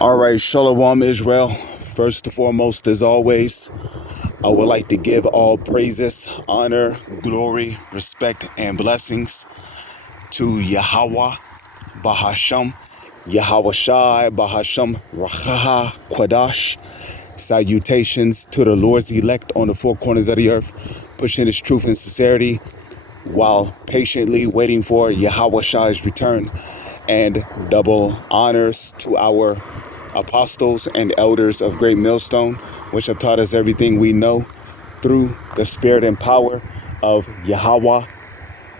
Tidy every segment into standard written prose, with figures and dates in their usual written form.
All right, Shalom Israel. First and foremost, as always, I would like to give all praises, honor, glory, respect, and blessings to Yahweh, Bahasham, Yahweh Shai, Bahasham, Rachaha, Quadash. Salutations to the Lord's elect on the four corners of the earth, pushing His truth and sincerity while patiently waiting for Yahweh Shai's return. And double honors to our apostles and elders of Great Millstone, which have taught us everything we know through the spirit and power of Yahweh,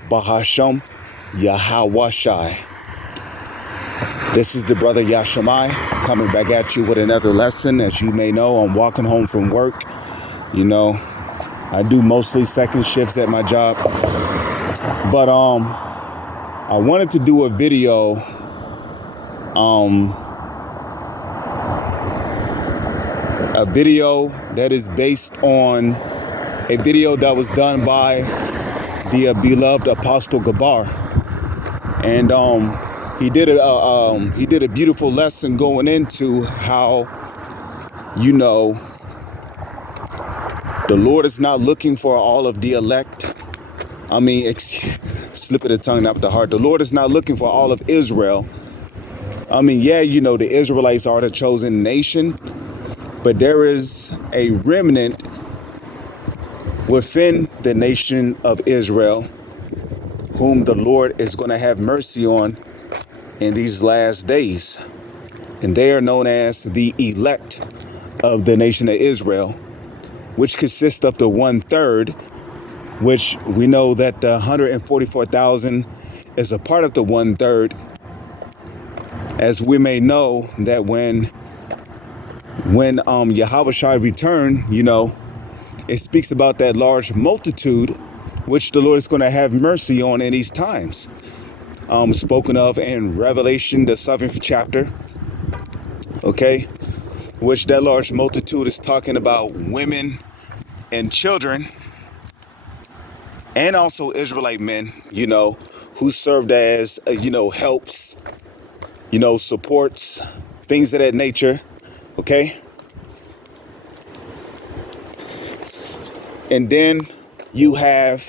Bahasham, Yahweh Shai. This is the brother Yashamai coming back at you with another lesson. As you may know, I'm walking home from work. You know, I do mostly second shifts at my job. But I wanted to do a video that is based on a video that was done by the beloved Apostle Gabar, and he did a beautiful lesson going into how, you know, the Lord is not looking for all of the elect. I mean, slip of the tongue, not the heart. The Lord is not looking for all of Israel. I mean, yeah, you know, the Israelites are the chosen nation, but there is a remnant within the nation of Israel whom the Lord is going to have mercy on in these last days. And they are known as the elect of the nation of Israel, which consists of the 1/3, which we know that the 144,000 is a part of the 1/3. As we may know that when Yahweh Shai returned, you know, it speaks about that large multitude which the Lord is going to have mercy on in these times. Spoken of in Revelation, the 7th chapter, okay, which that large multitude is talking about women and children, and also Israelite men, you know, who served as, you know, helps, you know, supports, things of that nature, okay? And then you have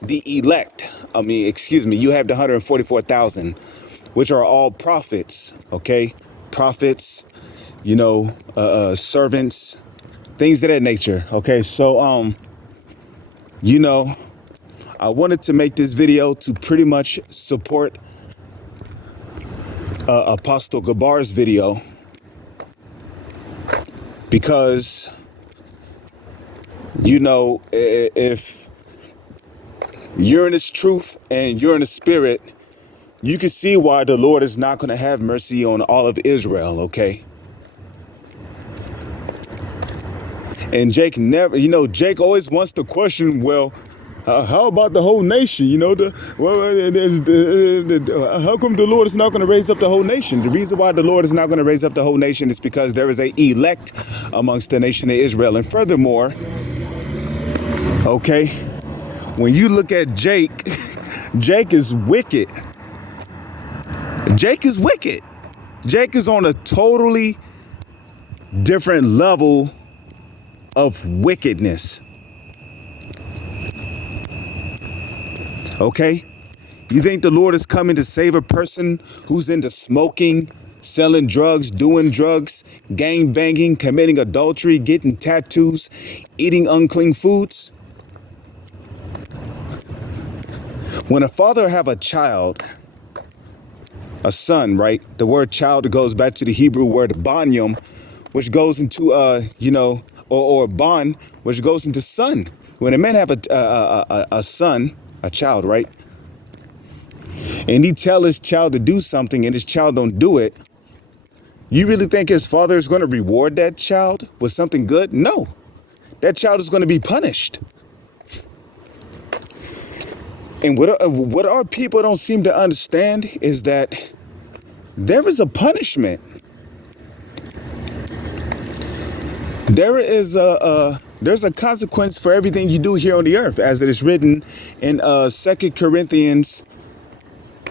the elect. You have the 144,000, which are all prophets, okay? Prophets, you know, servants, things of that nature, okay? So, you know, I wanted to make this video to pretty much support Apostle Gabar's video, because, you know, if you're in His truth and you're in the spirit, you can see why the Lord is not going to have mercy on all of Israel, okay? And Jake never, you know, Jake always wants to question, well, how about the whole nation? You know, how come the Lord is not going to raise up the whole nation? The reason why the Lord is not going to raise up the whole nation is because there is a elect amongst the nation of Israel. And furthermore, okay, when you look at Jake, Jake is wicked. Jake is wicked. Jake is on a totally different level of wickedness. Okay? You think the Lord is coming to save a person who's into smoking, selling drugs, doing drugs, gang banging, committing adultery, getting tattoos, eating unclean foods? When a father have a child, a son, right? The word child goes back to the Hebrew word banyam, which goes into, you know, or ban, which goes into son. When a man have a son, a child, right? And he tell his child to do something and his child don't do it, you really think his father is going to reward that child with something good? No. That child is going to be punished. And what our people don't seem to understand is that there is a punishment. There's a consequence for everything you do here on the earth, as it is written in 2 Corinthians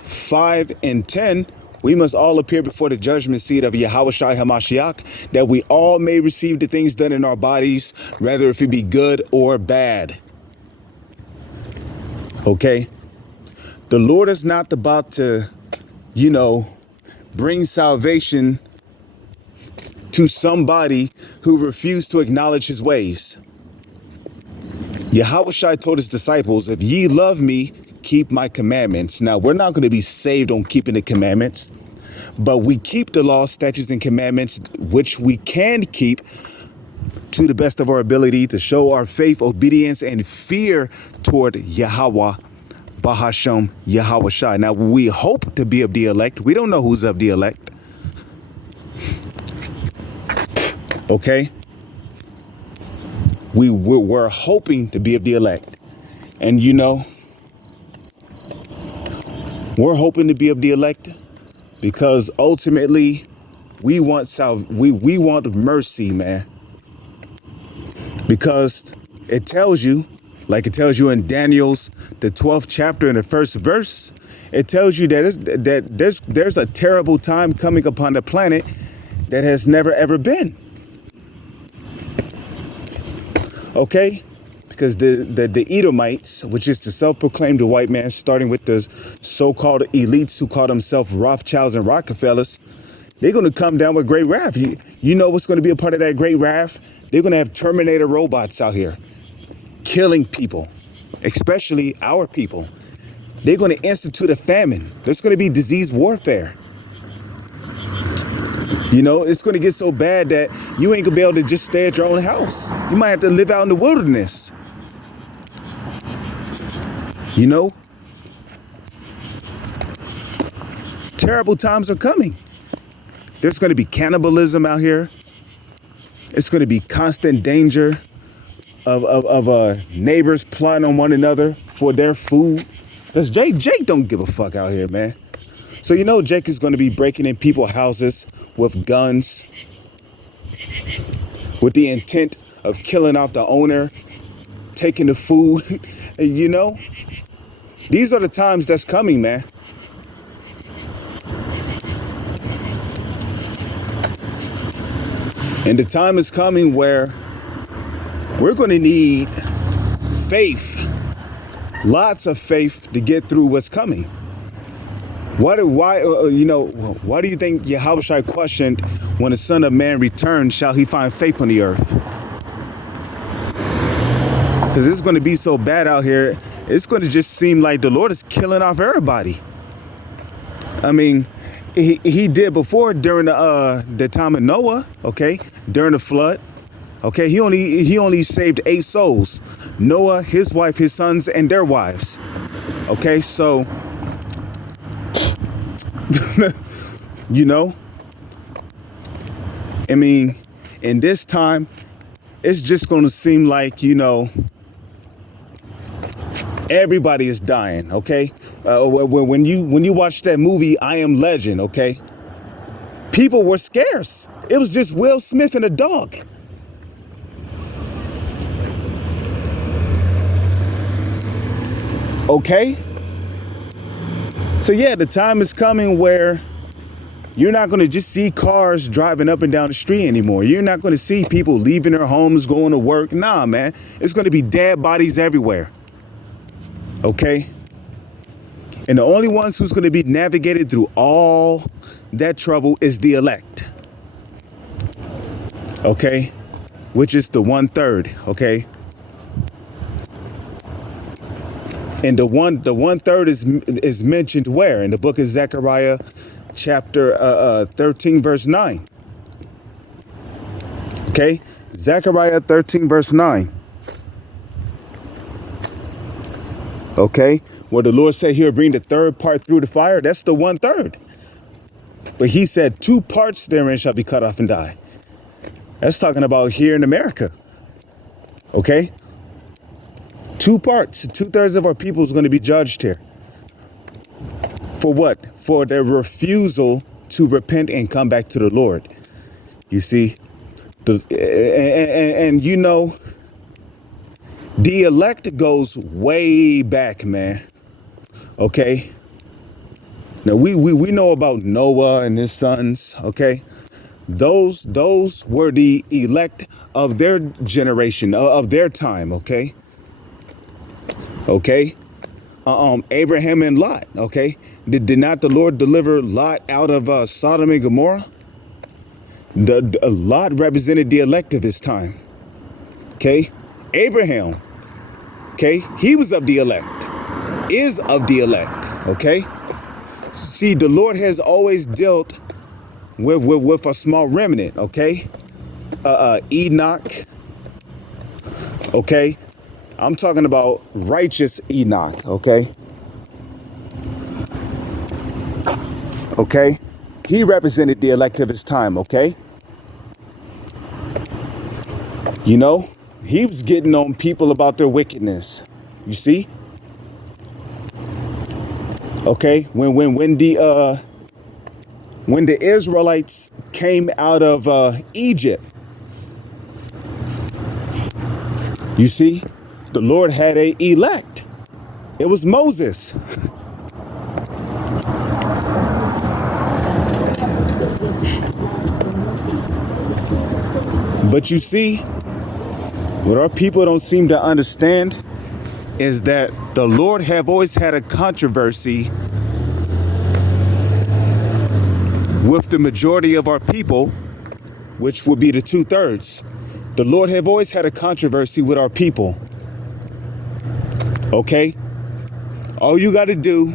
5 and 10, We must all appear before the judgment seat of Yahweh Shai HaMashiach, that we all may receive the things done in our bodies, whether if it be good or bad. Okay? The Lord is not about to, bring salvation to somebody who refused to acknowledge his ways. Yahweh Shai told his disciples, if ye love me, keep my commandments. Now, we're not going to be saved on keeping the commandments, but we keep the law, statutes, and commandments, which we can keep to the best of our ability to show our faith, obedience, and fear toward Yahweh, Bahashem, Yahweh Shai. Now, we hope to be of the elect. We don't know who's of the elect. Okay? We're hoping to be of the elect. And we're hoping to be of the elect because ultimately we want we want mercy, man. Because it tells you, like it tells you in Daniel's the 12th chapter in the first verse, it tells you that there's a terrible time coming upon the planet that has never ever been. Okay? Because the Edomites, which is the self-proclaimed white man, starting with the so-called elites who call themselves Rothschilds and Rockefellers, they're going to come down with great wrath. You know what's going to be a part of that great wrath? They're going to have Terminator robots out here killing people, especially our people. They're going to institute a famine. There's going to be disease warfare. It's going to get so bad that you ain't going to be able to just stay at your own house. You might have to live out in the wilderness. Terrible times are coming. There's going to be cannibalism out here. It's going to be constant danger of neighbors plotting on one another for their food. Because Jake don't give a fuck out here, man. So Jake is going to be breaking in people's houses with guns with the intent of killing off the owner, taking the food. These are the times that's coming, man. And the time is coming where we're going to need faith, lots of faith to get through what's coming. Why do you think Yahweh Shai questioned, when the Son of Man returns, shall he find faith on the earth? Because it's going to be so bad out here. It's going to just seem like the Lord is killing off everybody. I mean, he did before during the time of Noah, okay? During the flood, okay? He only saved 8 souls. Noah, his wife, his sons, and their wives. Okay, so, I mean, in this time, it's just going to seem like, everybody is dying, okay? When you watch that movie, I Am Legend, okay? People were scarce. It was just Will Smith and a dog. Okay? So yeah, the time is coming where you're not going to just see cars driving up and down the street anymore. You're not going to see people leaving their homes, going to work. Nah, man. It's going to be dead bodies everywhere. Okay? And the only ones who's going to be navigated through all that trouble is the elect. Okay? Which is the 1/3. Okay? And the 1/3 is mentioned where? In the book of Zechariah, chapter 13, verse 9. Okay? Zechariah 13, verse 9. Okay? Where the Lord said he'll bring the 3rd part through the fire. That's the 1/3. But he said 2 parts therein shall be cut off and die. That's talking about here in America. Okay? 2 parts. 2/3 of our people is going to be judged here. For what? For their refusal to repent and come back to the Lord. You see? And the elect goes way back, man. Okay? Now we know about Noah and his sons, okay? Those were the elect of their generation, of their time, okay? Okay? Abraham and Lot, okay? Did not the Lord deliver Lot out of Sodom and Gomorrah? Lot represented the elect of his time, okay? Abraham, okay? He was of the elect, is of the elect, okay? See, the Lord has always dealt with a small remnant, okay? Enoch, okay? I'm talking about righteous Enoch, okay? Okay? He represented the elect of his time, okay? You know, he was getting on people about their wickedness. You see? Okay? When the Israelites came out of Egypt, you see, the Lord had a elect. It was Moses. But you see, what our people don't seem to understand is that the Lord have always had a controversy with the majority of our people, which would be the 2/3. The Lord have always had a controversy with our people. Okay? All you got to do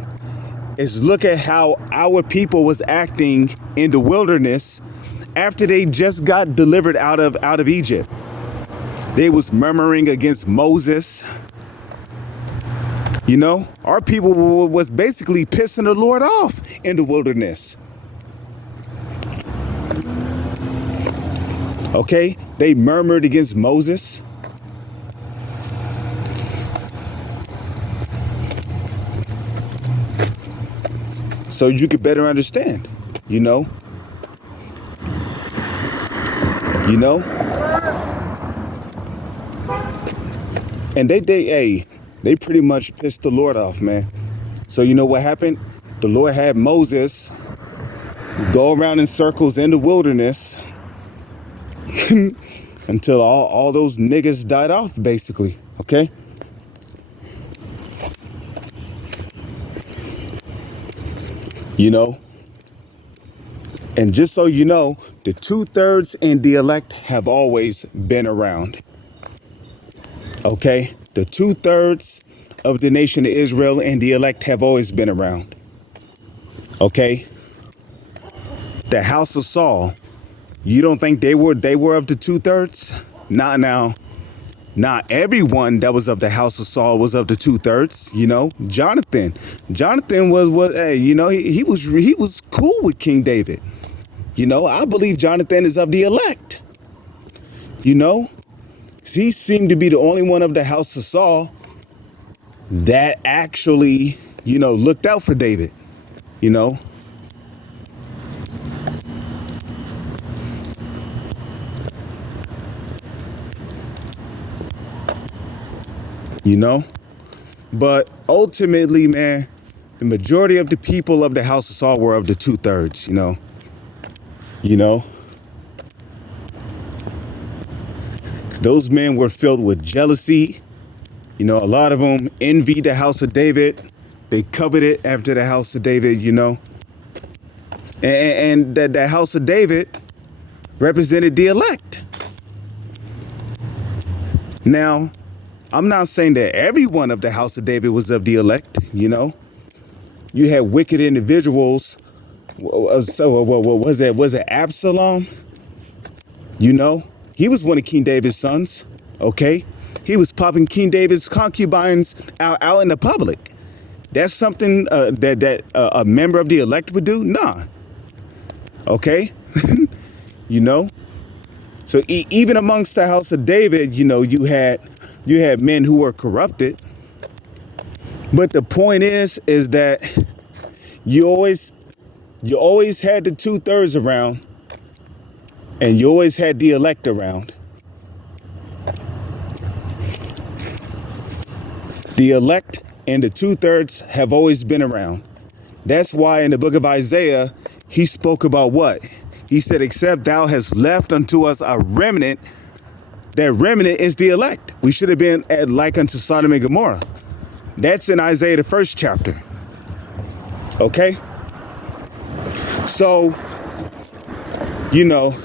is look at how our people was acting in the wilderness after they just got delivered out of Egypt. They was murmuring against Moses. You know, our people was basically pissing the Lord off in the wilderness. Okay? They murmured against Moses. So you could better understand, you know? You know? And they pretty much pissed the Lord off, man. So you know what happened? The Lord had Moses go around in circles in the wilderness until all those niggas died off, basically, okay? You know? And just so you know, the 2/3 and the elect have always been around. Okay? The 2/3 of the nation of Israel and the elect have always been around. Okay? The house of Saul, you don't think they were of the 2/3? Not now. Not everyone that was of the house of Saul was of the 2/3, you know. Jonathan was hey, you know, he was cool with King David. You know, I believe Jonathan is of the elect. You know, he seemed to be the only one of the house of Saul that actually, you know, looked out for David, you know. You know, but ultimately, man, the majority of the people of the house of Saul were of the 2/3, you know. You know, those men were filled with jealousy. You know, a lot of them envied the house of David. They coveted after the house of David, you know. And that the house of David represented the elect. Now, I'm not saying that everyone of the house of David was of the elect, you know. You had wicked individuals. So what was it? Was it Absalom? You know, he was one of King David's sons. Okay, he was popping King David's concubines out in the public. That's something that a member of the elect would do? Nah. Okay, you know. So even amongst the house of David, you know, you had men who were corrupted. But the point is that you always had the 2/3 around, and you always had the elect around. The elect and the 2/3 have always been around. That's why in the book of Isaiah, he spoke about what? He said, except thou hast left unto us a remnant, that remnant is the elect. We should have been like unto Sodom and Gomorrah. That's in Isaiah, the 1st chapter. Okay? So, you know,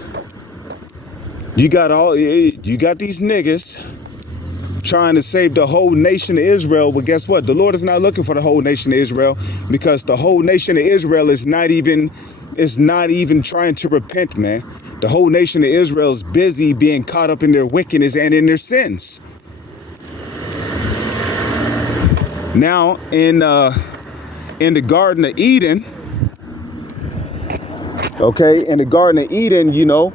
you got these niggas trying to save the whole nation of Israel. But guess what? The Lord is not looking for the whole nation of Israel, because the whole nation of Israel is not even trying to repent, man. The whole nation of Israel is busy being caught up in their wickedness and in their sins. Now, in the Garden of Eden, okay, in the Garden of Eden, you know,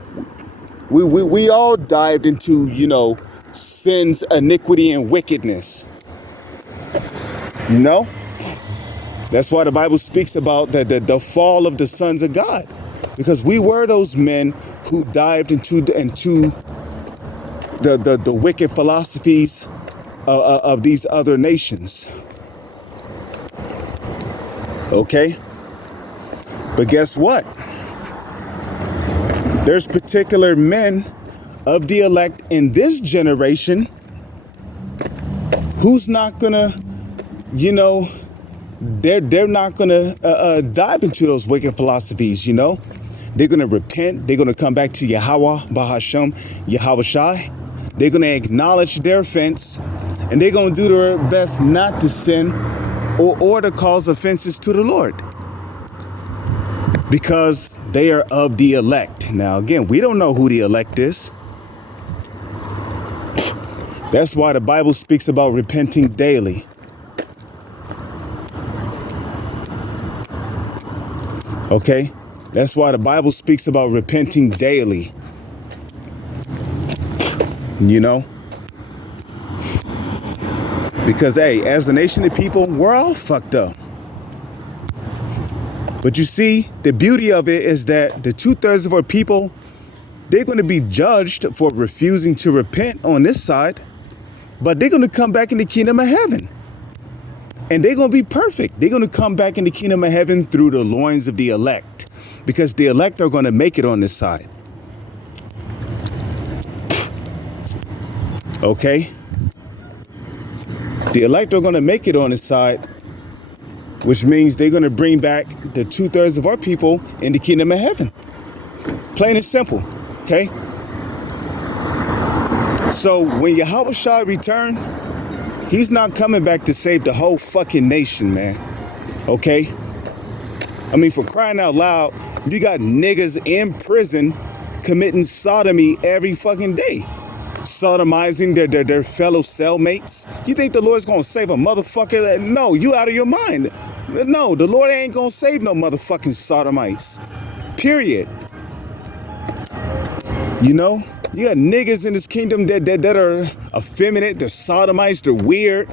we all dived into, you know, sin's iniquity and wickedness. You know, that's why the Bible speaks about the fall of the sons of God, because we were those men who dived into the wicked philosophies of these other nations. Okay, but guess what? There's particular men of the elect in this generation who's not gonna, you know, they're not gonna dive into those wicked philosophies. You know, they're gonna repent. They're gonna come back to Yahweh, Bahashem, Yahweh Shai. They're gonna acknowledge their offense, and they're gonna do their best not to sin or to cause offenses to the Lord, because they are of the elect. Now, again, we don't know who the elect is. That's why the Bible speaks about repenting daily. Okay? That's why the Bible speaks about repenting daily. You know? Because, hey, as a nation of people, we're all fucked up. But you see, the beauty of it is that the 2/3 of our people, they're going to be judged for refusing to repent on this side, but they're going to come back in the kingdom of heaven. And they're going to be perfect. They're going to come back in the kingdom of heaven through the loins of the elect, because the elect are going to make it on this side. Okay? The elect are going to make it on this side, which means they're going to bring back the 2/3 of our people in the kingdom of heaven. Plain and simple. Okay? So when Yahweh Shai return, he's not coming back to save the whole fucking nation, man. Okay? I mean, for crying out loud, you got niggas in prison committing sodomy every fucking day. Sodomizing their fellow cellmates. You think the Lord's gonna save a motherfucker? No, you out of your mind. No, the Lord ain't gonna save no motherfucking sodomites. Period. You know? You got niggas in this kingdom that are effeminate, they're sodomites, they're weird.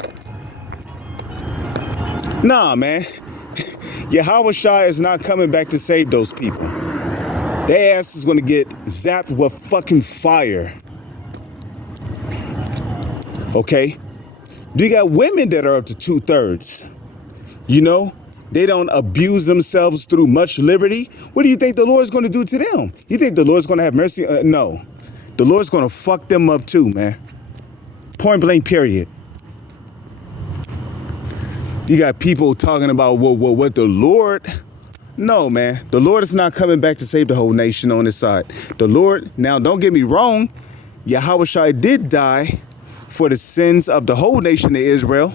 Nah, man. Yahweh Shai is not coming back to save those people. Their ass is gonna get zapped with fucking fire. Okay? You got women that are up to 2/3. You know? They don't abuse themselves through much liberty. What do you think the Lord's gonna do to them? You think the Lord's gonna have mercy? No. The Lord's gonna fuck them up too, man. Point blank, period. You got people talking about what the Lord. No, man. The Lord is not coming back to save the whole nation on this side. The Lord, now don't get me wrong, Yahweh Shai did die for the sins of the whole nation of Israel.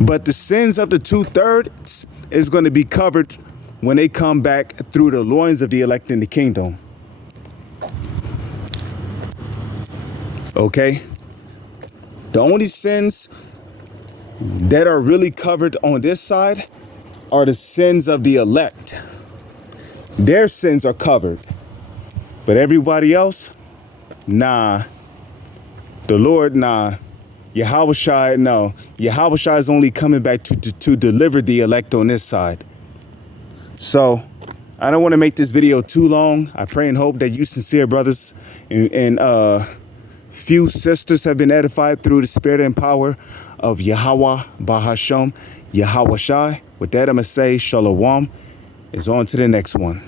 But the sins of the 2/3 is going to be covered when they come back through the loins of the elect in the kingdom. Okay? The only sins that are really covered on this side are the sins of the elect. Their sins are covered. But everybody else, nah. The Lord, nah. Yahweh Shai, no. Yahweh Shai is only coming back to deliver the elect on this side. So, I don't want to make this video too long. I pray and hope that you sincere brothers and few sisters have been edified through the spirit and power of Yahweh Bahashem, Yahweh Shai. With that, I'm going to say shalom is on to the next one.